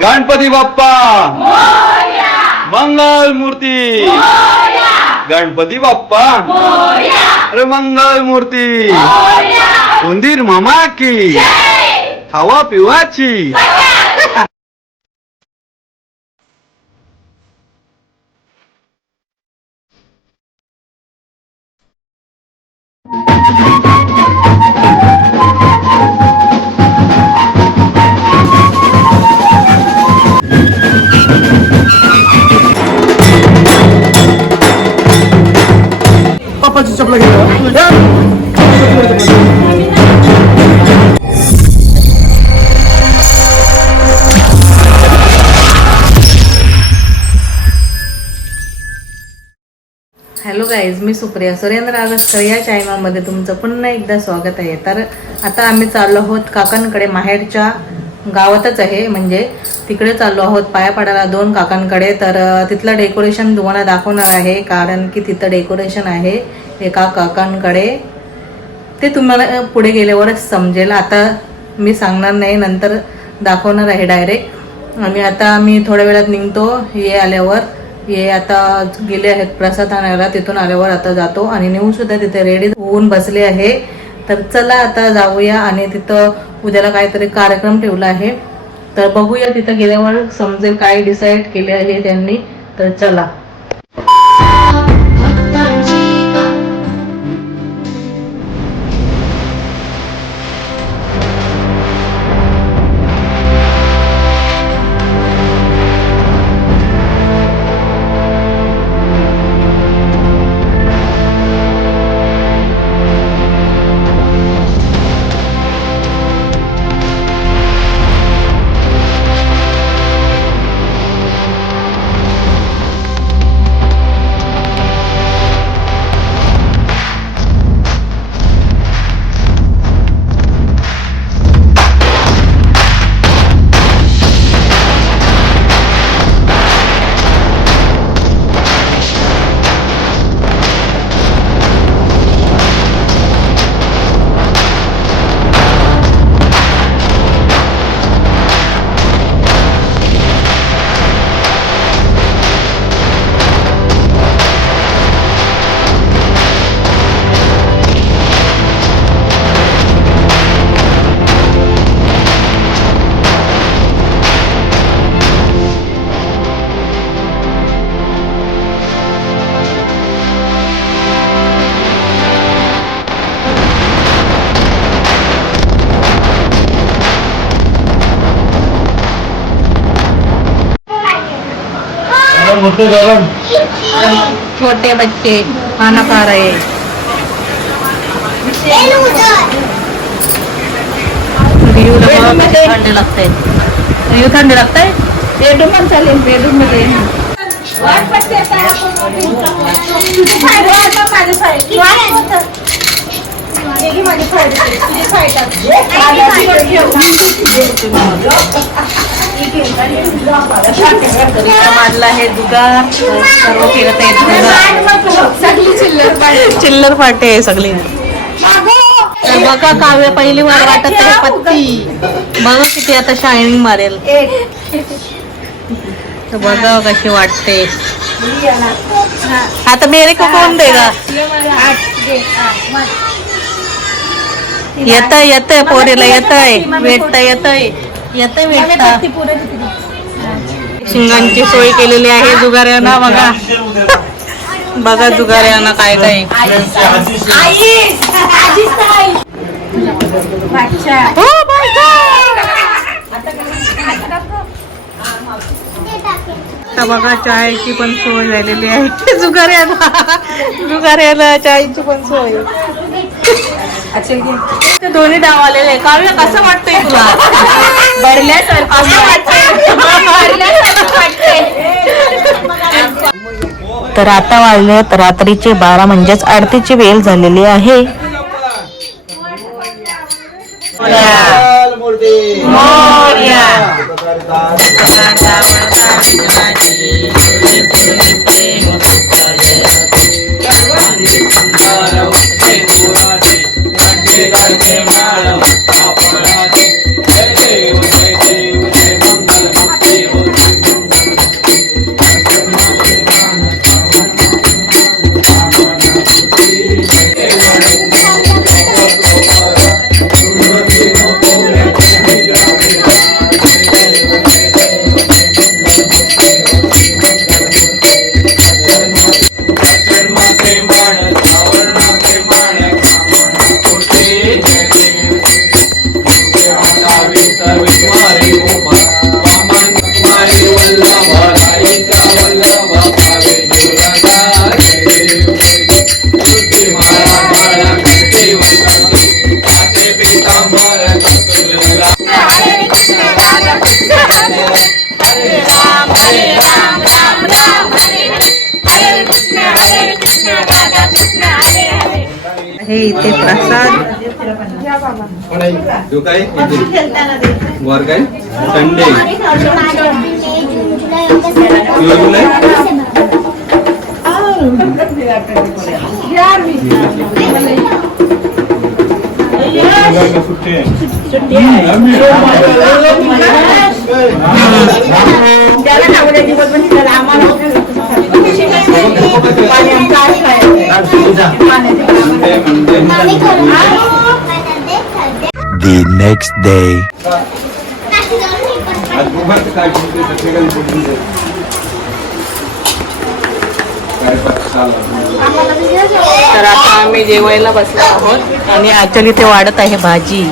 गणपती बाप्पा मंगल मूर्ती गणपती बाप्पा अरे मंगल मूर्ती उंदीर मामा की हवा पिवाची पप्पाची चपला घेऊन हॅलो गाईज, मी सुप्रिया सुरेंद्र आगसकर या चॅनलमध्ये तुमचं पुन्हा एकदा स्वागत आहे. तर आता आम्ही चाललो आहोत काकांकडे, माहेरच्या गावातच आहे, म्हणजे तिकडे चाललो आहोत पाया पडायला 2 काकांकडे. तर तिथलं डेकोरेशन तुम्हाला दाखवणार आहे, कारण की तिथं डेकोरेशन आहे एका काकांकडे. ते तुम्हाला पुढे गेल्यावरच समजेल, आता मी सांगणार नाही, नंतर दाखवणार आहे डायरेक्ट. आणि आता आम्ही थोड्या वेळात निघतो. ये आता गेले आहेत प्रसाद आणायला, तिथून आल्यावर आता जातो. आणि नेऊ सुद्धा तिथे रेडी होऊन बसले आहे. तर चला आता जाऊया. आणि तिथं उद्याला काहीतरी कार्यक्रम ठेवला आहे, तर बघूया, तिथं गेल्यावर समजेल काय डिसाईड केले आहे त्यांनी. तर चला. छोटे बच्चे खाना खा रहे हैं. थंडी लगते थंडी लगता है. बेडरूम में चले, बेडरूम में मारला है जुगार, सर्व फिरत आहेत. चिल्लर फाटे आहे सगळी. बघा, काव्य पहिली वार वाटत आहे पत्ती. बघा किती आता शायनिंग मारेल. तर बघा कशी वाटते. आता मेरे को कोण देगा. येतय पोरीला, येतय भेटता, येतय भेटता. शिंगांची सोय केलेली आहे जुगाऱ्यांना. बघा जुगाऱ्यांना काय काय. बघा चायची पण सोय झालेली आहे जुगाऱ्याला चायची पण सोय. ते दोन्ही डाव आलेले आहे. काव्य कसं वाटतंय तुला. तर आता वाजलेत रात्रीचे 12, म्हणजेच आरतीची वेळ झालेली आहे. आहे इथे प्रसाद. तो काय वर काय संडे The next day. तर आता आम्ही जेवायला बसलो आहोत आणि ऍक्च्युली ते वाढत आहे भाजी.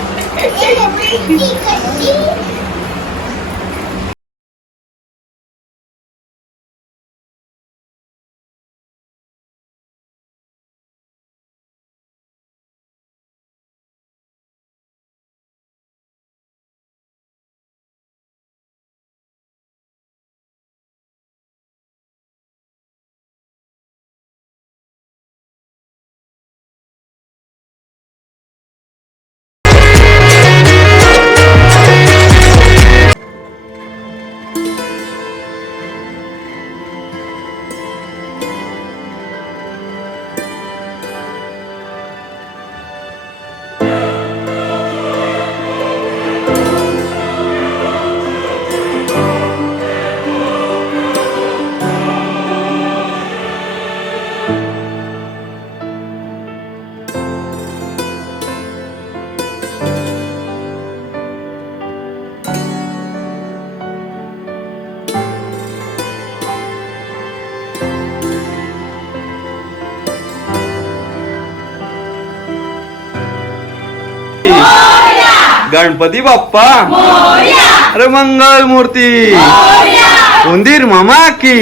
गणपती बाप्पा अरे मंगल मूर्ती उंदीर मामा की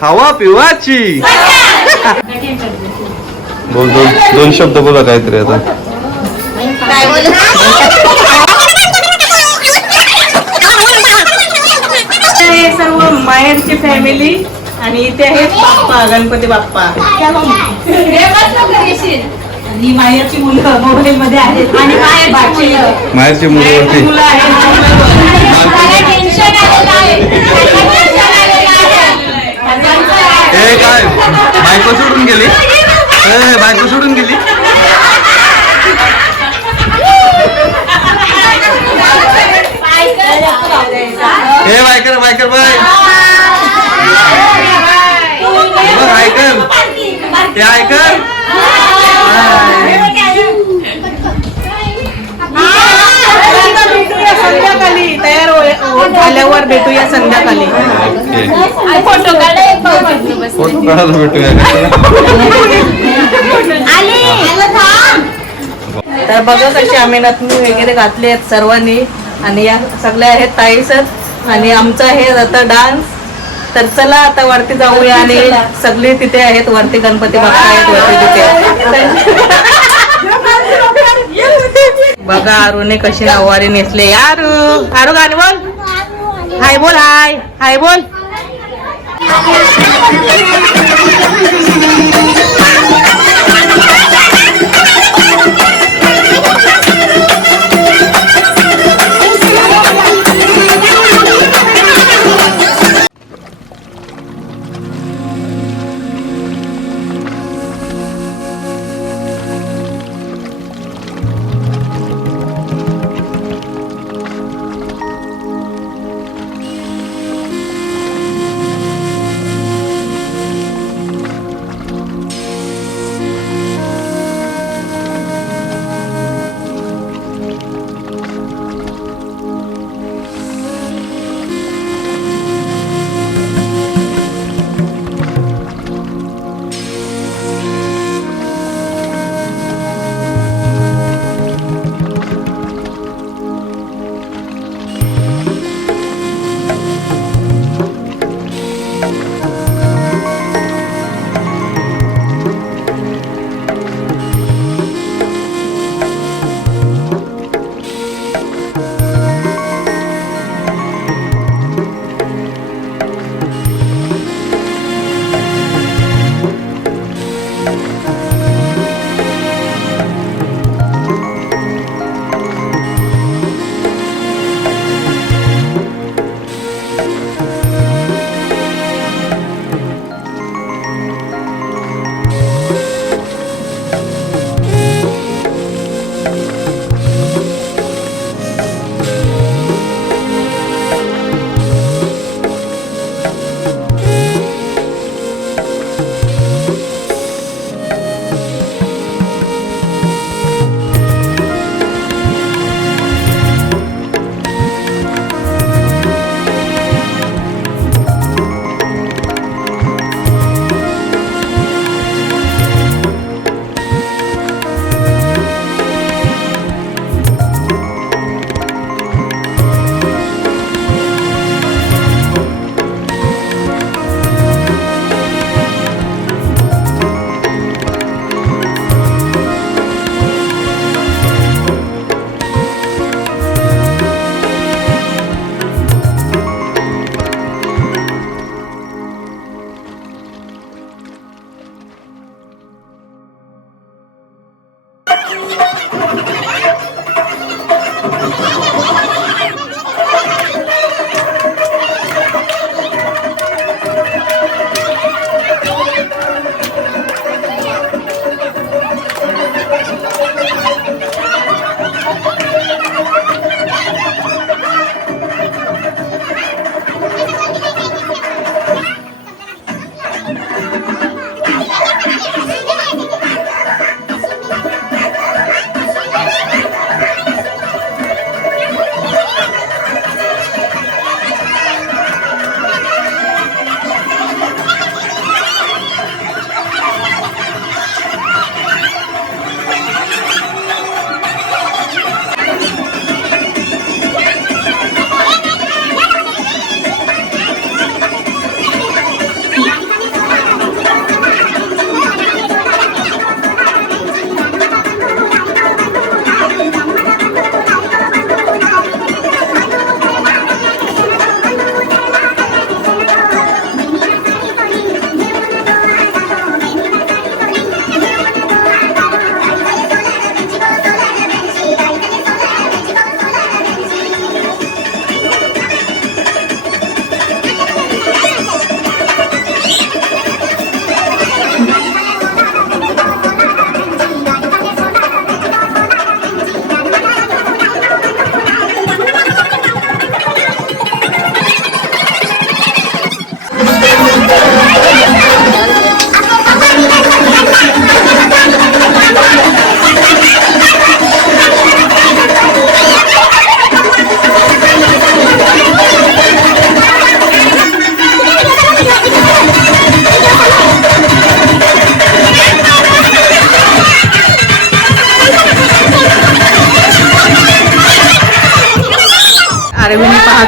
खावा पिवाची. बोल दोन शब्द बोला काहीतरी आता. हे सर्व माहेरची फॅमिली आणि इथे आहेत बाप्पा गणपती बाप्पा. ही माहेरची मुलं मोबाईल मध्ये आहेत आणि माहेरची मुलं हे काय बायको सोडून गेली. बायको सोडून गेली. हे बायकर बायकर बाय ऐकल ते ऐकल. संध्याकाळी तयार झाल्यावर भेटूया संध्याकाळी. फोटो काढायला भेटूया. तर बघा कशी आम्ही नथनी वगैरे घातले आहेत सर्वांनी आणि या सगळ्या आहेत ताईसच आणि आमचा आहे आता डान्स. तर चला आता वरती जाऊया आणि सगळे तिथे आहेत वरती गणपती बाप्पा आहेत वरती तिथे. बघा आरूने कशी नऊवारी नेसले. आरू आरू गाणी बोल. हाय बोल. हाय हाय बोल.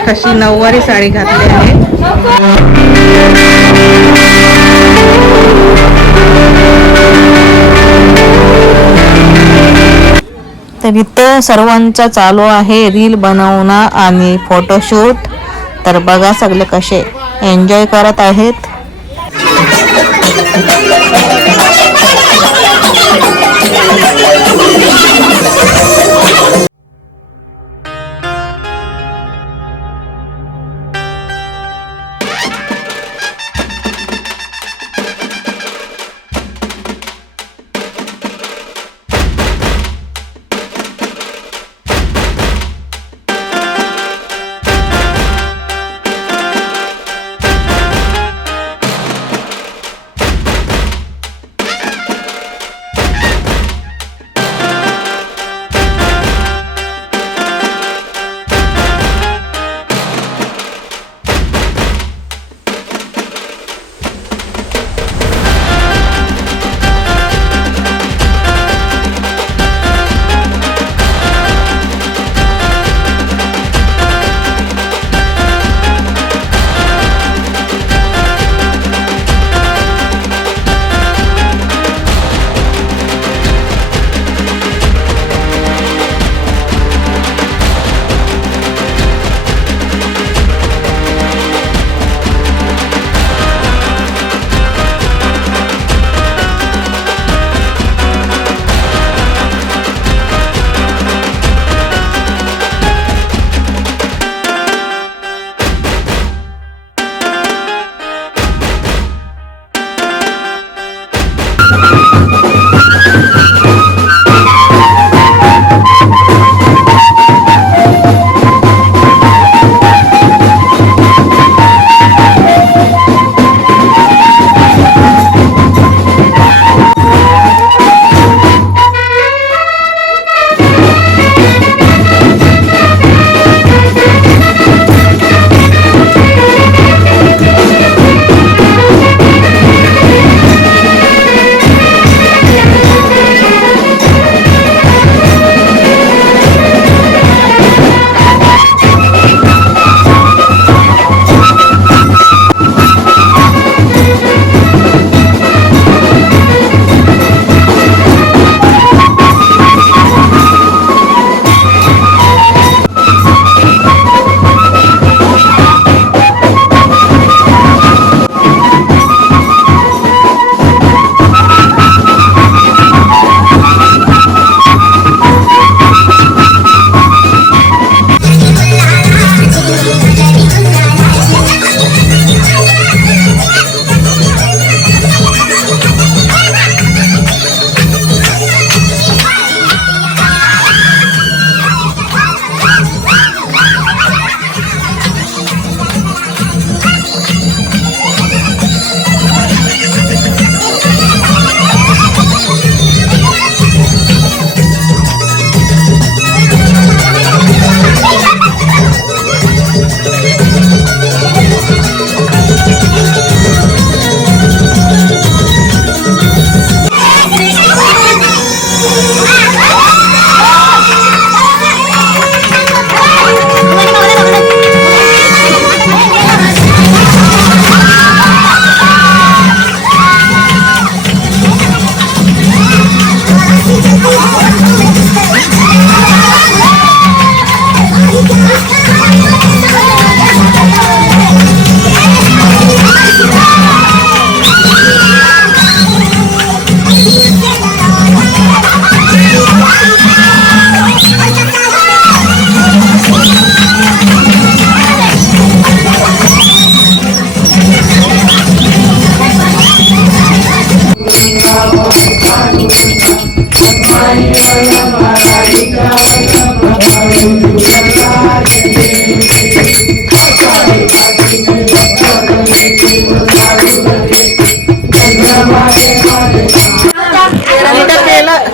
कशी नऊवारी साडी घातली आहे. तर इथं सर्वांचा चालू आहे रील बनवणं आणि फोटोशूट. तर बघा सगळे कसे एन्जॉय करत आहेत.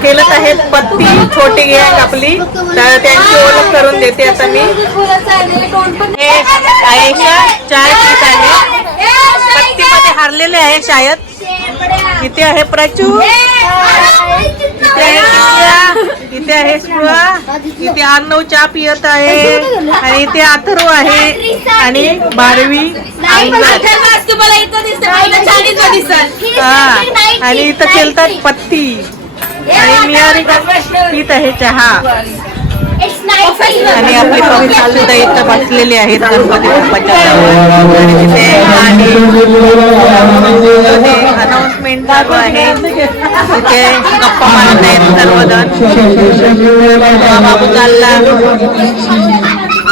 केलत आहेत पत्ती छोटी गँग आपली, तर त्यांची ओळख करून देते आता मी. आयशा चाय पीत आहे, पत्तीमध्ये हारलेले आहे शायद. इथे आहे प्रचू. इथे आहे स्पृहा, इथे अर्णव चहा पियत आहे आणि इथे अथर्व आहे आणि बारवी आणि इथं खेळतात पत्ती आणि मियारी पित आहे चहा आणि आपली पब्लिक सुद्धा इथं बसलेली आहेत गणपती बाप्पाच्या आणि तिथे अनाउन्समेंट चालू आहे. तिथे गप्पा मारत आहेत सर्वजण. बाबू चालला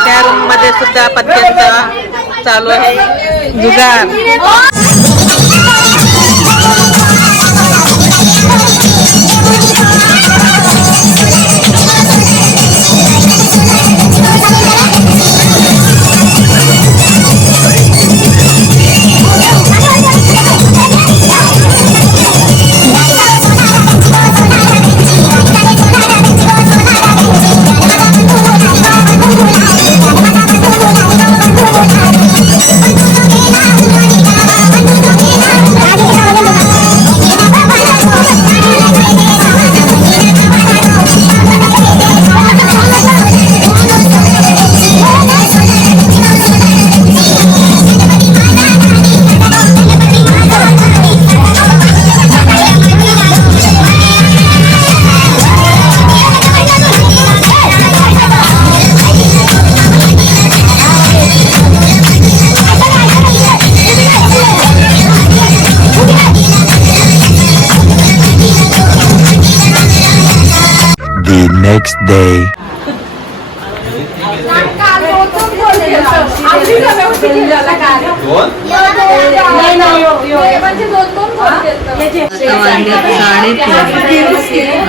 त्या रूम मध्ये सुद्धा पत्त्यांचा चालू आहे जुगार. The next day.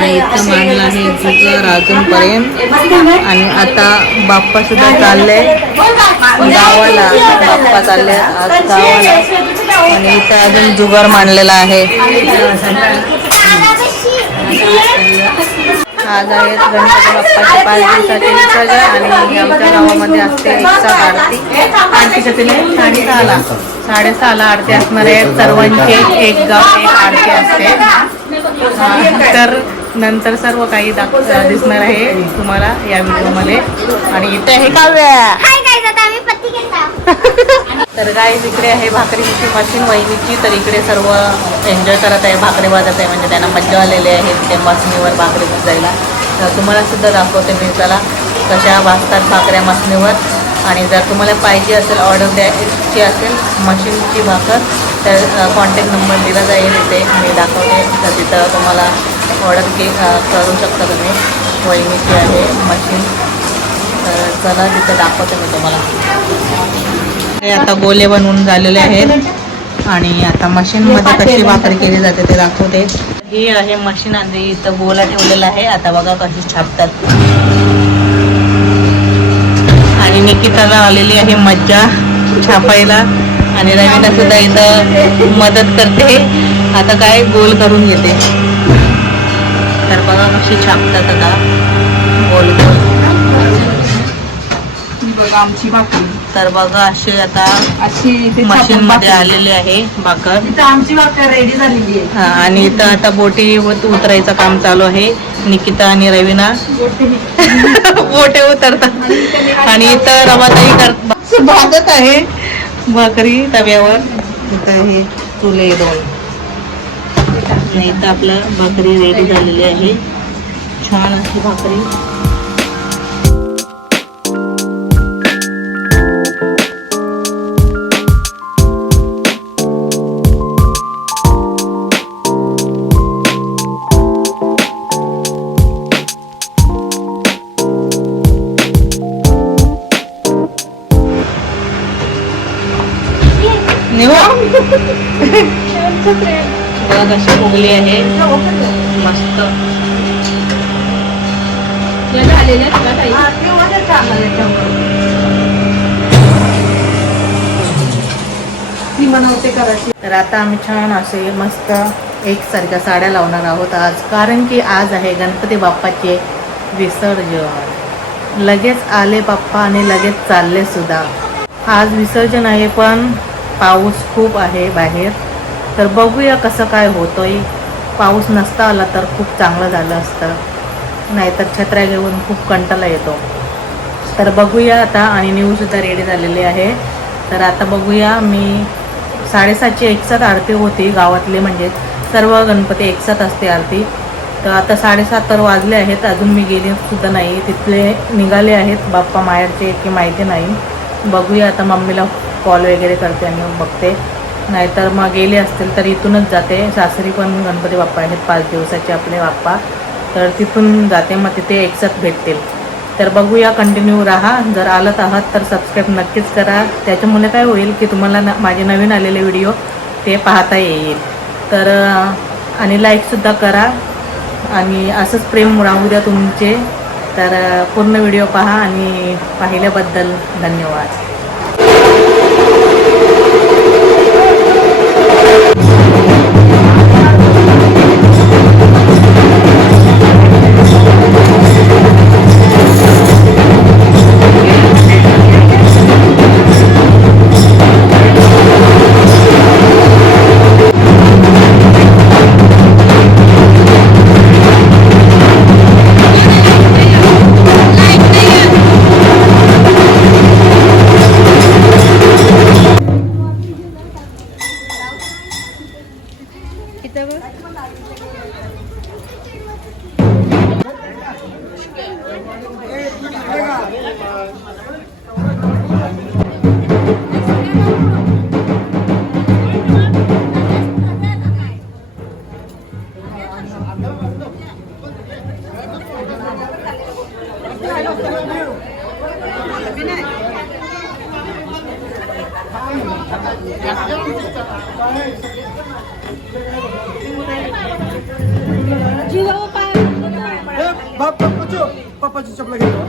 इथं मांडला आहे जुगार अजूनपर्यंत आणि आता बाप्पा सुद्धा चालले गावाला. बाप्पा चालले आज गावाला आणि इथं अजून जुगार मांडलेला आहे. आज आहेत गणपती बाप्पाचे 5 दिवसाचे विसर्जन आणि आमच्या गावामध्ये असते 1 आरती. आरती कितीला? 6:30ला आरती असणार आहे. सर्वांची एक गाव एक आरती असते. तर नंतर सर्व काही दिसणार आहे तुम्हाला या व्हिडिओमध्ये. आणि इथे हे काव्या तर काय इकडे आहे भाकरीची मशीन वहिनीची. तर इकडे सर्व एन्जॉय करत आहे, भाकरी वाजत आहे, म्हणजे त्यांना मज्जा आलेली आहे ते मशनीवर भाकरी भाजायला. तर तुम्हाला सुद्धा दाखवते मी त्याला कशा भाजतात भाकऱ्या मशनीवर. आणि जर तुम्हाला पाहिजे असेल ऑर्डर द्यायची असेल मशीनची भाकर तर कॉन्टॅक्ट नंबर दिला जाईल इथे मी दाखवते. तर तिथं तुम्हाला ऑर्डर करू शकता तुम्ही. वहिनीची आहे मशीन. तर चला तिथं दाखवते मी तुम्हाला. हे आता गोले बनवून झालेले आहेत आणि आता मशीनमध्ये कशी भाकरी केली जाते ते दाखवते. ही आहे मशीन आणि इथं गोला ठेवलेला आहे. आता बघा कशी छापतात. आणि निकिताला आलेली आहे मज्जा छापायला आणि रवीना सुद्धा इथं मदत करते. आता काय गोल करून घेते. तर बघा कशी छापतात आता गोल गोल. आमची भाकरी तर बघा असे आता अशी मशीन मध्ये आलेली आहे भाकर. आमची भाकर रेडी झालेली आहे. आणि इथं आता बोटी उतरायचं काम चालू आहे. निकिता आणि रवीना बोटे उतरतात आणि इथं रवाताई भाजत आहे भाकरी तव्यावर. इथं हे चुले 2. इथं आपलं भाकरी रेडी झालेली आहे. छान अशी भाकरी. बघा कशी फुगली आहे मस्त. तर आता आम्ही छान असे मस्त एकसारख्या साड्या लावणार आहोत आज. कारण की आज आहे गणपती बाप्पाचे विसर्जन. लगेच आले बाप्पा आणि लगेच चालले सुद्धा. आज विसर्जन आहे पण पाऊस खूप आहे बाहेर. तर बघूया कसं काय होतोय. पाऊस नसता आला तर खूप चांगलं झालं असतं, नाहीतर छत्र्या घेऊन खूप कंटाळा येतो. तर बघूया आता. आणि न्यूजसुद्धा रेडी झालेली आहे. तर आता बघूया. मी 7:30ची एकसाथ आरती होती गावातली, म्हणजे सर्व गणपती एकसाथ असते आरती. तर आता 7:30 तर वाजले आहेत, अजून मी गेली सुद्धा नाही. तिथले निघाले आहेत बाप्पा माहेरचे की माहिती नाही. बघूया आता. मम्मीला कॉल वगैरे करते आणि बघते, नाहीतर मग गेले असतील तर इथूनच जाते. सासरी पण गणपती बाप्पा आहेत 5 दिवसाचे आपले बाप्पा, तर तिथून जाते, मग तिथे एकसाथ भेटतील. तर बघूया, कंटिन्यू राहा. जर आलात आहात तर सबस्क्राईब नक्कीच करा. त्याच्यामुळे काय होईल की तुम्हाला माझे नवीन आलेले व्हिडिओ ते पाहता येईल. तर आणि लाईकसुद्धा करा आणि असंच प्रेम राहू द्या तुमचे. तर पूर्ण व्हिडिओ पहा आणि पाहिल्याबद्दल धन्यवाद. पप्पाची चपला घेतो.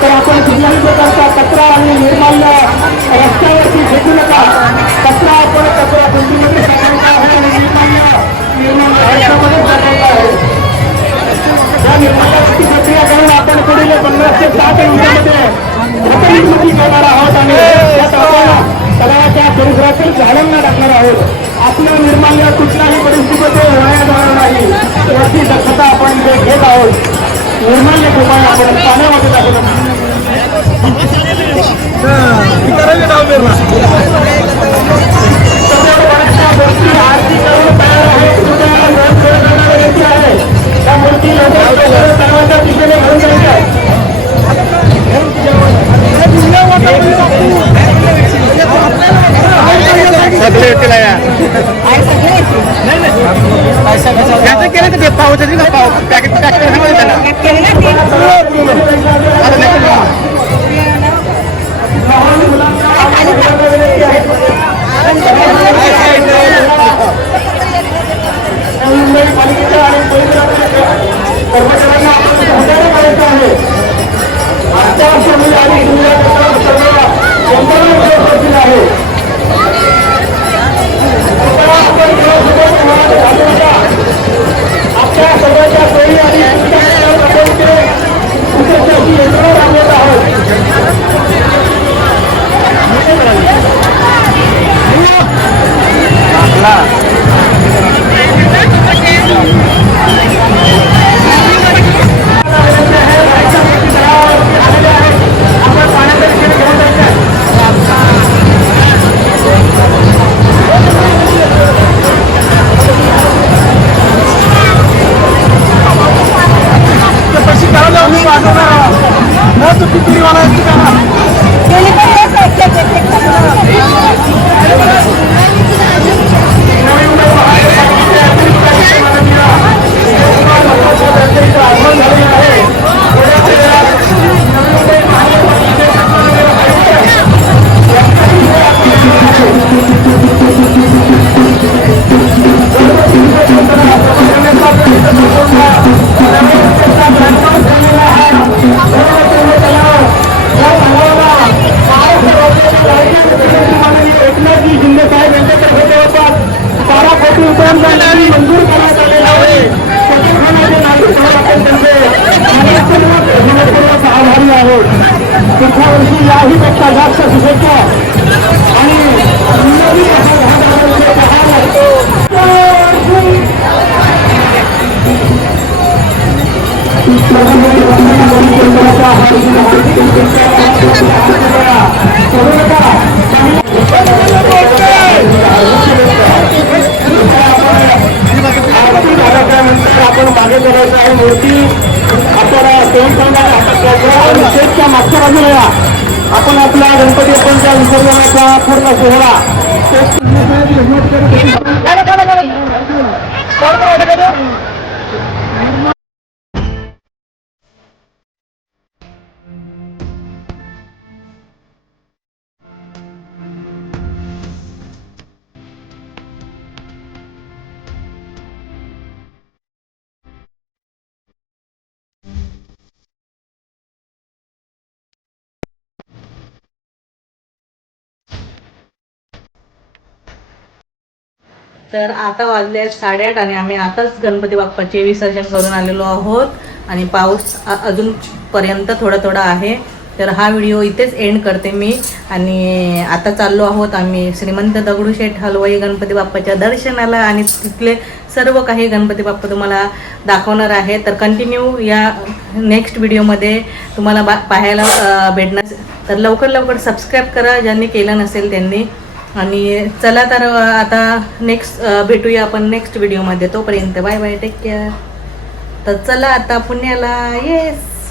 तर आपण कुठल्याही प्रकारचा कचरा आणि निर्माल्य रस्त्यावरती फेकू नका. कचरा आपण कचरा कुंडीमध्ये टाकायचा आहे आणि निर्माल्य रस्त्यामध्ये टाकायचा आहे. या निर्माल्याची प्रक्रिया करून आपण पुढील 50 ते 60 मिनिटांमध्ये घटनिर्मिती करणार आहोत आणि या तलावाच्या परिसरातील झाडांना टाकणार आहोत. आपलं निर्माल्य कुठल्याही परिस्थितीमध्ये वाया जाणार नाही याची दक्षता आपण घेत आहोत. निर्माल्य ठिकाणी आपण पाण्यामध्ये टाकलं. आरती करून तयार आहे. त्या मूर्ती सर्वांच्या दिशेने घेऊन जायच्या आहेत. सगळे येतील याचं केलं तर पाव होतं का पाव पॅकेट मुंबई पालिकेच्या आणि कर्मचाऱ्यांना आपण सहकार्य करायचं आहे. आजच्या वर्षामध्ये आणि सर्व यंत्रणा आहे. आपल्या सर्वांच्या सोयी आणि यंत्रणा राबवत आहोत. आपण पाण्याच्या दिशेने घेऊन जायचं. मंजूर करण्यात आलेला आहे. आभारी आहोत. पुढच्या वर्षी याहीपेक्षा जास्त शुभेच्छा आणि आपण मागे करायचं आहे. मूर्ती आपण तोंड करण्याचा हातात घ्यायचा आणि स्टेजच्या मागच्या बाजूला आपण आपला गणपती बाप्पांच्या विसर्जनाचा पूर्ण सोहळा तर आता वाजले आहेत 8:30 आणि आम्ही आताच गणपती बाप्पाचे विसर्जन करून आलेलो आहोत आणि पाऊस अजूनपर्यंत थोडा थोडा आहे. तर हा व्हिडिओ इथेच एंड करते मी आणि आता चाललो आहोत आम्ही श्रीमंत दगडूशेठ हलवाई गणपती बाप्पाच्या दर्शनाला आणि तिथले सर्व काही गणपती बाप्पा तुम्हाला दाखवणार आहे. तर कंटिन्यू या नेक्स्ट व्हिडिओमध्ये तुम्हाला पाहायला भेटणार. तर लवकर लवकर सबस्क्राईब करा ज्यांनी केलं नसेल त्यांनी. आणि चला तर आता नेक्स्ट भेटूया आपण नेक्स्ट व्हिडिओमध्ये. तोपर्यंत बाय बाय, टेक केअर. तर चला आता पुण्याला. येस.